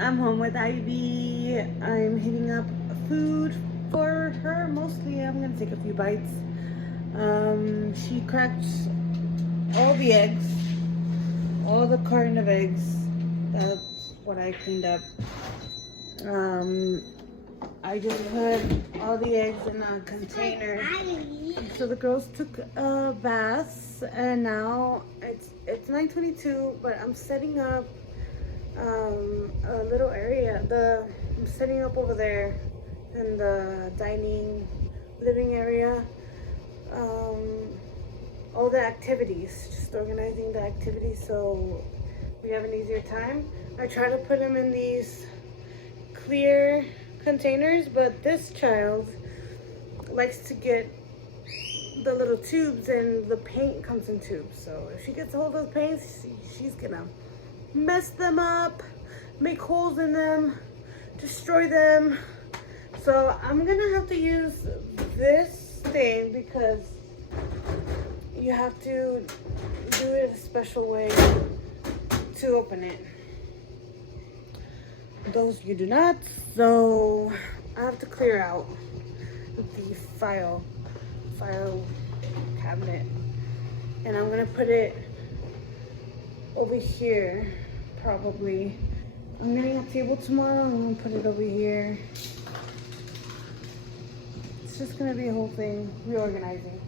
I'm home with Ivy. I'm heating up food for her. Mostly I'm gonna take a few bites. She cracked all the eggs, all the carton of eggs. That's what I cleaned up. I just put all the eggs in a container. So the girls took a bath, and now it's 9:22. But I'm setting up a little area. I'm setting up over there in the dining living area. All the activities, just organizing the activities so we have an easier time. I try to put them in these clear containers, but this child likes to get the little tubes, and the paint comes in tubes. So if she gets a hold of the paint, she's gonna mess them up, make holes in them, destroy them. So I'm gonna have to use this thing because you have to do it a special way to open it. Those you do not. So I have to clear out the file cabinet, and I'm gonna put it over here. Probably I'm getting a table tomorrow. I'm gonna put it over here. It's just gonna be a whole thing, reorganizing.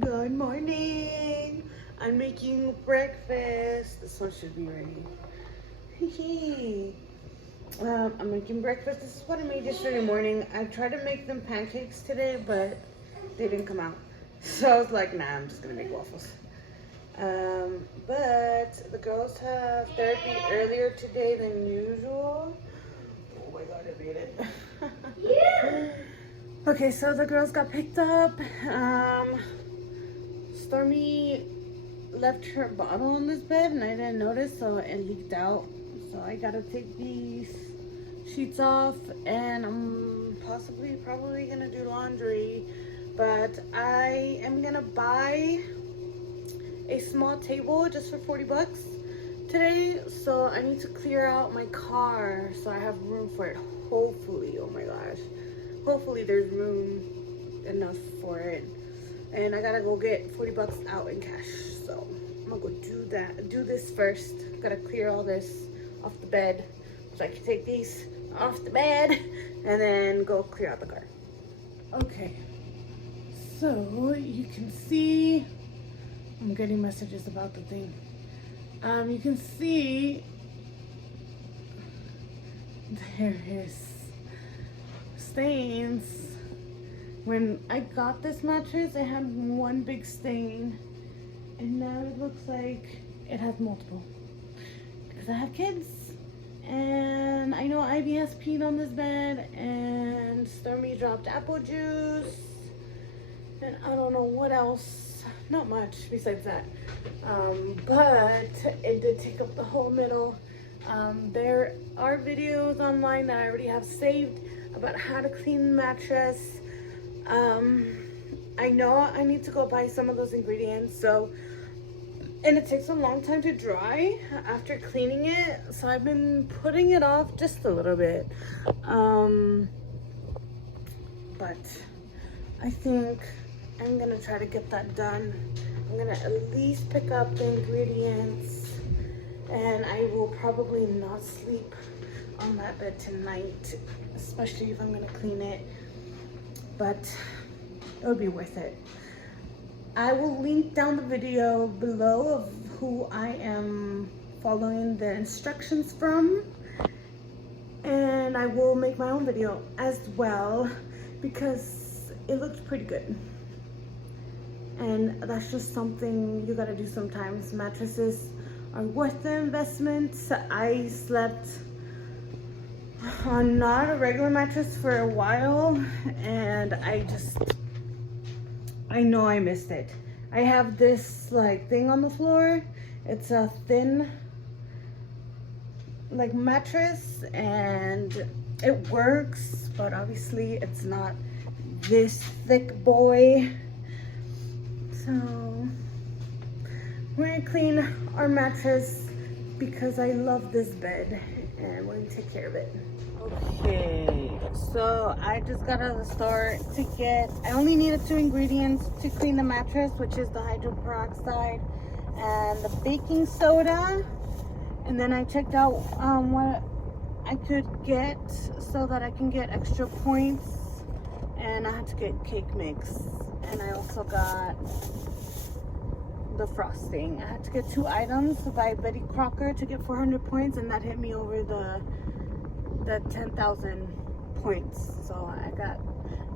Good morning. I'm making breakfast. This one should be ready. I'm making breakfast. This is what I made yesterday morning. I tried to make them pancakes today, but they didn't come out. So I was like, nah, I'm just gonna make waffles. But the girls have therapy earlier today than usual. Oh my god, I made it. Yeah. Okay, so the girls got picked up. Stormy left her bottle on this bed and I didn't notice, so it leaked out. So I gotta take these sheets off, and I'm probably gonna do laundry. But I am gonna buy a small table just for 40 bucks today. So I need to clear out my car so I have room for it. Hopefully, oh my gosh. Hopefully there's room enough for it. And I gotta go get 40 bucks out in cash. So I'm gonna go do this first. Gotta clear all this off the bed so I can take these off the bed and then go clear out the car. Okay, so you can see I'm getting messages about the thing. You can see there is stains. When I got this mattress, it had one big stain, and now it looks like it has multiple. Because I have kids, and I know Ivy has peed on this bed, and Stormy dropped apple juice, and I don't know what else. Not much besides that. But it did take up the whole middle. There are videos online that I already have saved about how to clean the mattress. I know I need to go buy some of those ingredients, and it takes a long time to dry after cleaning it, so I've been putting it off just a little bit. But I think I'm gonna try to get that done. I'm gonna at least pick up the ingredients, and I will probably not sleep on that bed tonight, especially if I'm gonna clean it. But it would be worth it. I will link down the video below of who I am following the instructions from, and I will make my own video as well because it looks pretty good. And that's just something you gotta do sometimes. Mattresses are worth the investment. I slept on not a regular mattress for a while, and I know I missed it. I have this like thing on the floor. It's a thin like mattress, and it works, but obviously it's not this thick boy. So we're gonna clean our mattress because I love this bed. and we're gonna take care of it. Okay, so I just got out of the store to get, I only needed 2 ingredients to clean the mattress, which is the hydroperoxide and the baking soda. And then I checked out what I could get so that I can get extra points. And I had to get cake mix. And I also got the frosting. I had to get 2 items by Betty Crocker to get 400 points, and that hit me over the 10,000 points. So I got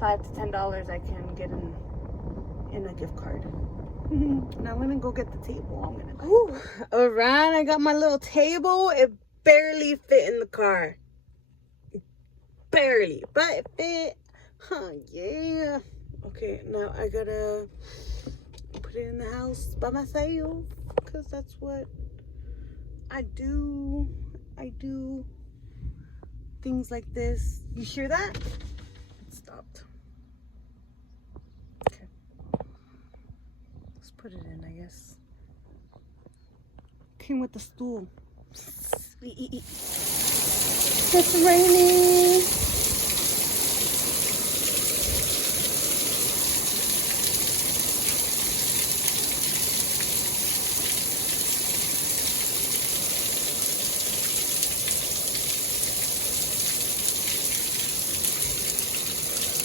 $5 to $10 I can get in a gift card. Now I'm gonna go get the table. Alright, I got my little table. It barely fit in the car. Barely, but it fit. Huh, yeah. Okay, now I gotta put it in the house by myself, because that's what I do. I do things like this. You hear that? It stopped. Okay. Let's put it in, I guess. Came with the stool. It's raining.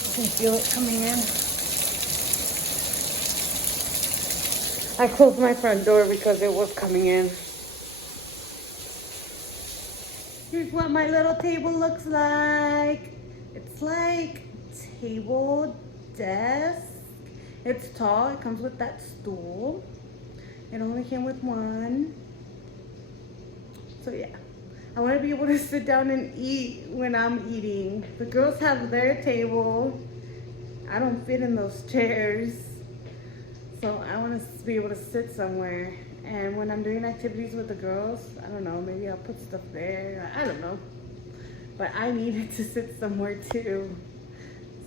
I can feel it coming in. I closed my front door because it was coming in. Here's what my little table looks like. It's like table, desk. It's tall. It comes with that stool. It only came with 1. So yeah. I want to be able to sit down and eat when I'm eating. The girls have their table. I don't fit in those chairs. So I want to be able to sit somewhere. And when I'm doing activities with the girls, I don't know, maybe I'll put stuff there. I don't know. But I needed to sit somewhere too.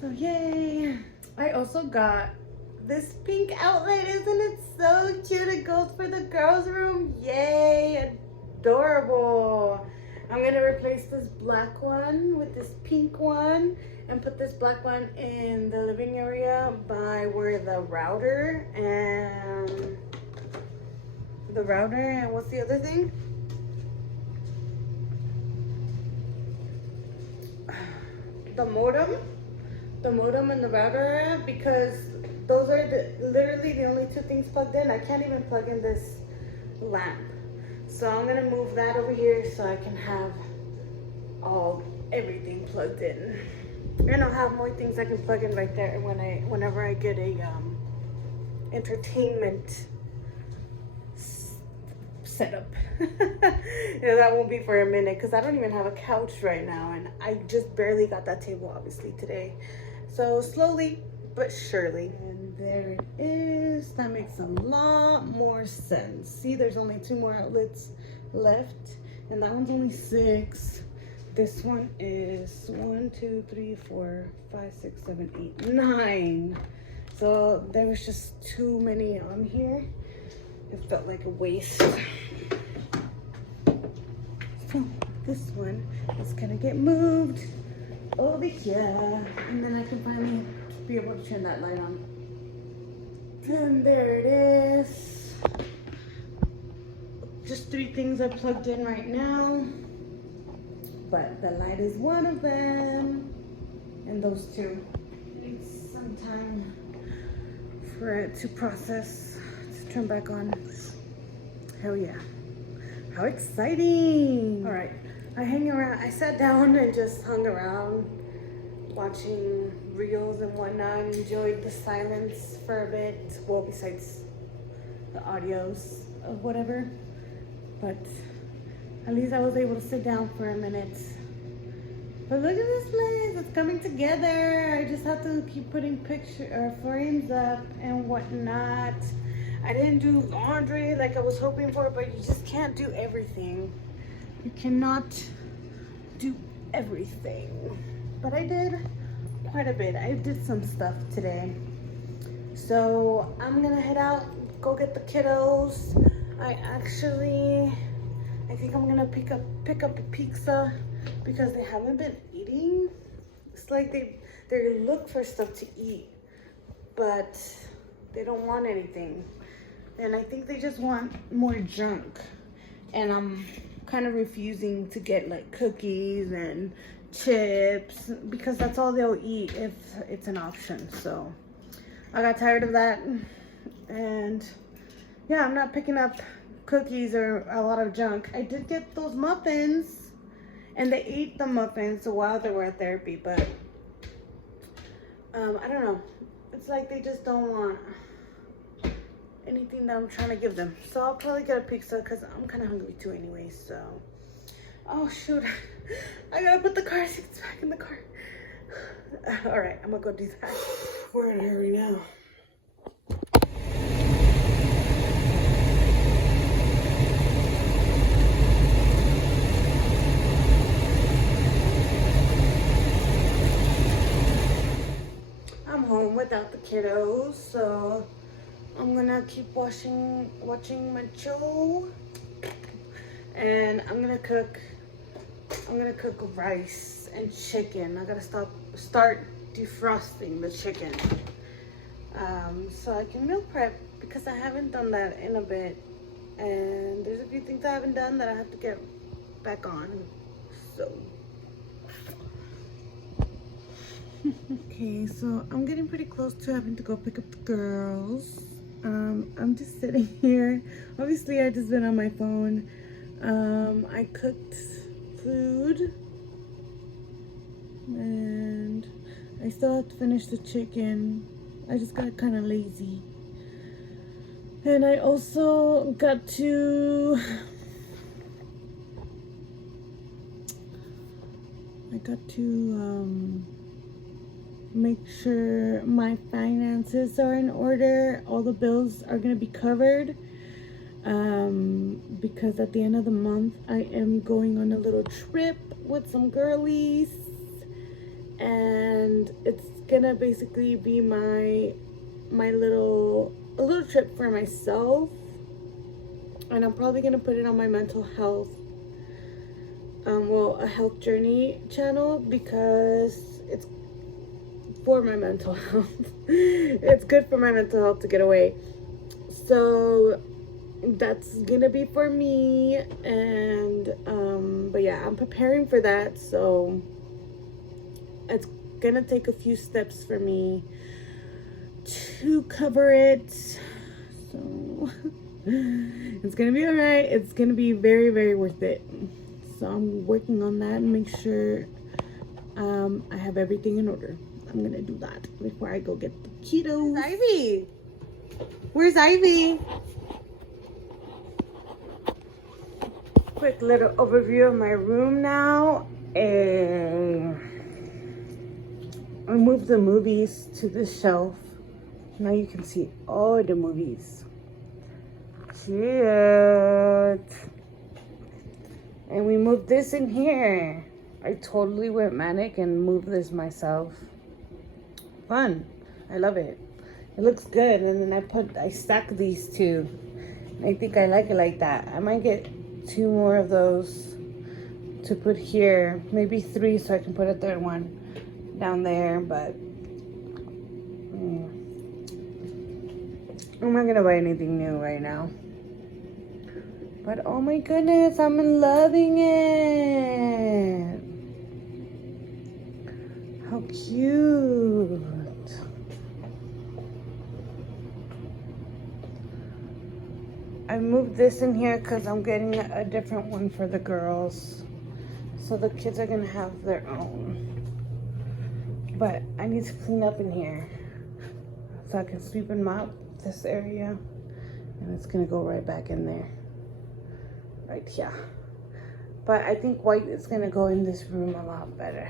So yay. I also got this pink outlet. Isn't it so cute? It goes for the girls' room. Yay. Adorable. I'm gonna replace this black one with this pink one and put this black one in the living area by where the router and what's the other thing? The modem and the router, because those are literally the only 2 things plugged in. I can't even plug in this lamp. So I'm gonna move that over here so I can have everything plugged in. And I'll have more things I can plug in right there whenever I get a entertainment setup. Yeah, that won't be for a minute because I don't even have a couch right now, and I just barely got that table obviously today. So slowly but surely. And there it is. That makes a lot more sense. See, there's only 2 more outlets left, and that one's only 6. This one is 1, 2, 3, 4, 5, 6, 7, 8, 9. So there was just too many on here. It felt like a waste. So this one is gonna get moved over here, and then I can finally be able to turn that light on. And there it is. Just 3 things are plugged in right now, but the light is one of them, and those 2. It needs some time for it to process, to turn back on. Hell yeah. How exciting. All right, I sat down and just hung around watching reels and whatnot, enjoyed the silence for a bit. Well, besides the audios of whatever, but at least I was able to sit down for a minute. But look at this place, it's coming together. I just have to keep putting frames up and whatnot. I didn't do laundry like I was hoping for, but you just can't do everything. You cannot do everything. But I did quite a bit. I did some stuff today. So I'm gonna head out, go get the kiddos. I I think I'm gonna pick up a pizza because they haven't been eating. It's like they look for stuff to eat, but they don't want anything. And I think they just want more junk. And I'm kind of refusing to get like cookies and chips because that's all they'll eat if it's an option. So I got tired of that. And yeah, I'm not picking up cookies or a lot of junk. I did get those muffins and they ate the muffins while they were at therapy, but I don't know. It's like they just don't want anything that I'm trying to give them. So I'll probably get a pizza because I'm kind of hungry too anyway. So, oh shoot, I gotta put the car seats back in the car. All right, I'm gonna go do that. We're in a hurry now. I'm home without the kiddos, so I'm gonna keep watching my show, and I'm gonna cook rice and chicken. I gotta start defrosting the chicken, so I can meal prep because I haven't done that in a bit, and there's a few things I haven't done that I have to get back on. So. Okay, so I'm getting pretty close to having to go pick up the girls. I'm just sitting here. Obviously, I just been on my phone. I cooked food, and I still have to finish the chicken. I just got kind of lazy. And I also got to make sure my finances are in order. All the bills are going to be covered. Because at the end of the month, I am going on a little trip with some girlies. And it's going to basically be a little trip for myself. And I'm probably going to put it on my mental health, a health journey channel, because it's for my mental health. It's good for my mental health to get away. So that's gonna be for me. And but yeah, I'm preparing for that, so it's gonna take a few steps for me to cover it. So it's gonna be all right. It's gonna be very, very worth it. So I'm working on that and make sure I have everything in order. I'm gonna do that before I go get the kiddos. Where's Ivy? Where's Ivy? Quick little overview of my room now. And I moved the movies to the shelf. Now you can see all the movies. Cute. And we moved this in here. I totally went manic and moved this myself. Fun. I love it. It looks good. And then I stack these two. I think I like it like that. I might get 2 more of those to put here. Maybe 3 so I can put a third one down there. But I'm not gonna buy anything new right now. But oh my goodness, I'm loving it. How cute. I moved this in here because I'm getting a different one for the girls. So the kids are gonna have their own. But I need to clean up in here so I can sweep and mop this area. And it's gonna go right back in there. Right here. But I think white is gonna go in this room a lot better.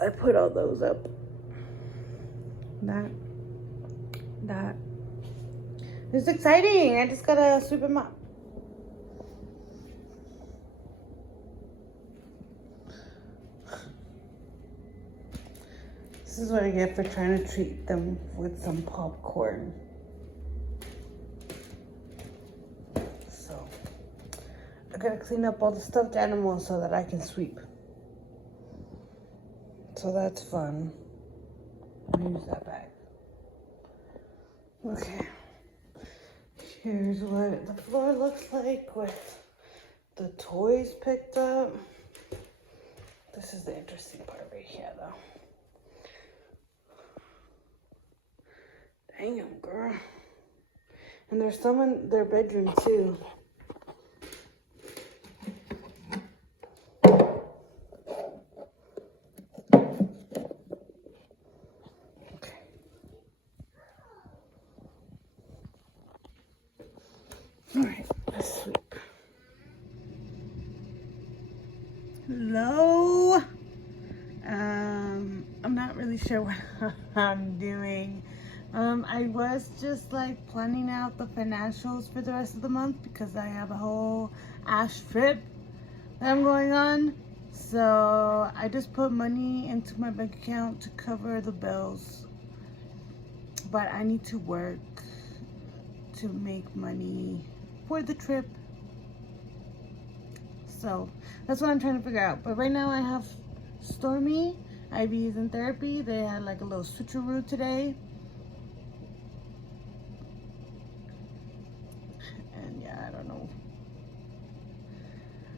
I put all those up. That. It's exciting. I just gotta sweep them up. This is what I get for trying to treat them with some popcorn. gonna clean up all the stuffed animals so that I can sweep. So that's fun. I'm gonna use that bag. Okay. Here's what the floor looks like with the toys picked up. This is the interesting part right here, though. Damn, girl. And there's some in their bedroom, too. Okay. All right, let's sweep. Hello. I'm not really sure what I'm doing. I was just like planning out the financials for the rest of the month because I have a whole ash trip that I'm going on. So I just put money into my bank account to cover the bills. But I need to work to make money for the trip. So that's what I'm trying to figure out. But right now I have Stormy. Ivy's in therapy. They had like a little switcheroo today. And yeah, I don't know.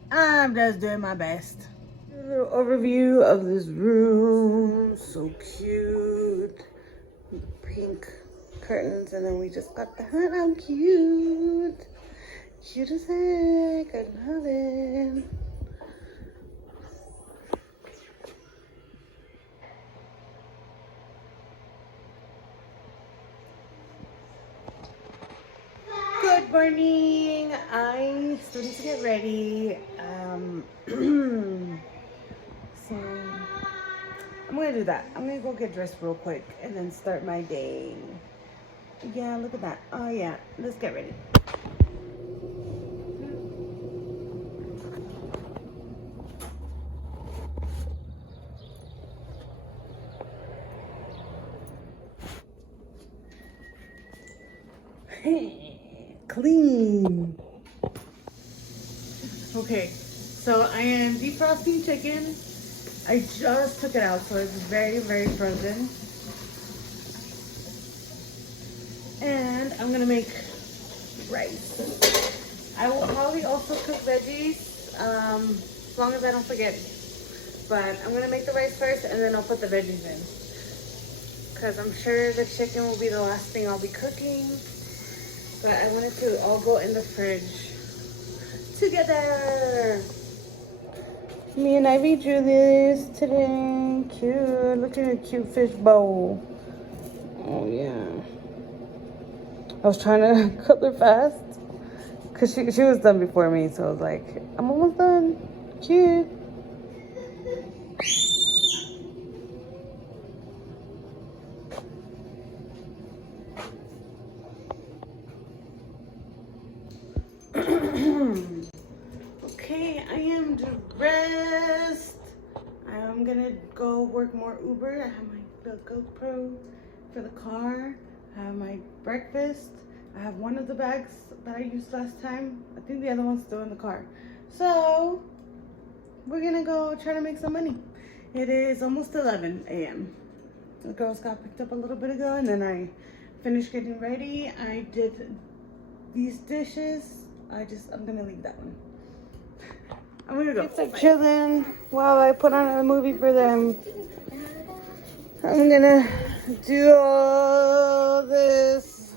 I'm just doing my best. A little overview of this room. So cute. The pink curtains. And then we just got the hunt. How cute. Cute as heck. I love it. Good morning. I still need to get ready. So I'm gonna do that. I'm gonna go get dressed real quick and then start my day. Yeah, look at that. Oh yeah, let's get ready. Clean. Okay, so I am defrosting chicken. I just took it out, so it's very, very frozen. And I'm gonna make rice. I will probably also cook veggies, as long as I don't forget. But I'm gonna make the rice first, and then I'll put the veggies in. Because I'm sure the chicken will be the last thing I'll be cooking. But I wanted to all go in the fridge together. Me and Ivy drew this today. Cute. Look at a cute fish bowl. Oh, yeah. I was trying to color fast. Because she was done before me. So I was like, I'm almost done. Cute. Okay, I am dressed. I'm gonna go work more Uber. I have my little GoPro for the car. I have my breakfast. I have one of the bags that I used last time. I think the other one's still in the car. So we're gonna go try to make some money. It is almost 11 a.m. The girls got picked up a little bit ago, and then I finished getting ready. I did these dishes. I'm gonna leave that one. I'm gonna go. It's like chilling while I put on a movie for them. I'm gonna do all this.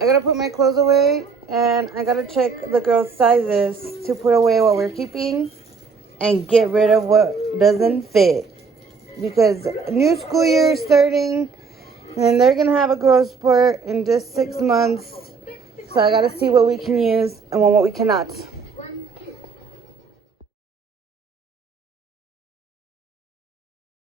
I gotta put my clothes away, and I gotta check the girls' sizes to put away what we're keeping and get rid of what doesn't fit. Because new school year is starting, and they're gonna have a growth spurt in just 6 months. So I gotta see what we can use and what we cannot.